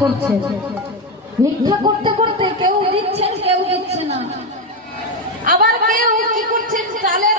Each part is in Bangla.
করছেন ভিক্ষা করতে করতে কেউ দিচ্ছেন কেউ দিচ্ছে না। আবার কেউ কি করছেন? চালের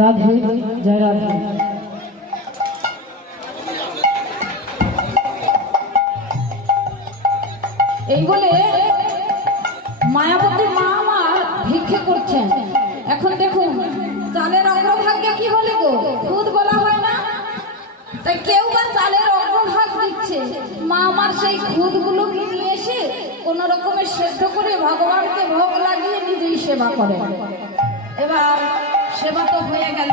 রাধে জয় রাধে। এই বলে মায়াবতী মা আমার ভিক্ষে করছেন। এখন দেখুন, চালের অগ্রভাগকে কি বলে গো? খুদ বলা হয় না? তাই কেউ বা চালের অগ্রভাগ দিচ্ছে। মা আমার সেই খুদগুলো নিয়ে এসে কোন রকমের সেদ্ধ করে ভগবানকে ভোগ লাগিয়ে নিজেই সেবা করে সেবা তো হয়ে গেল।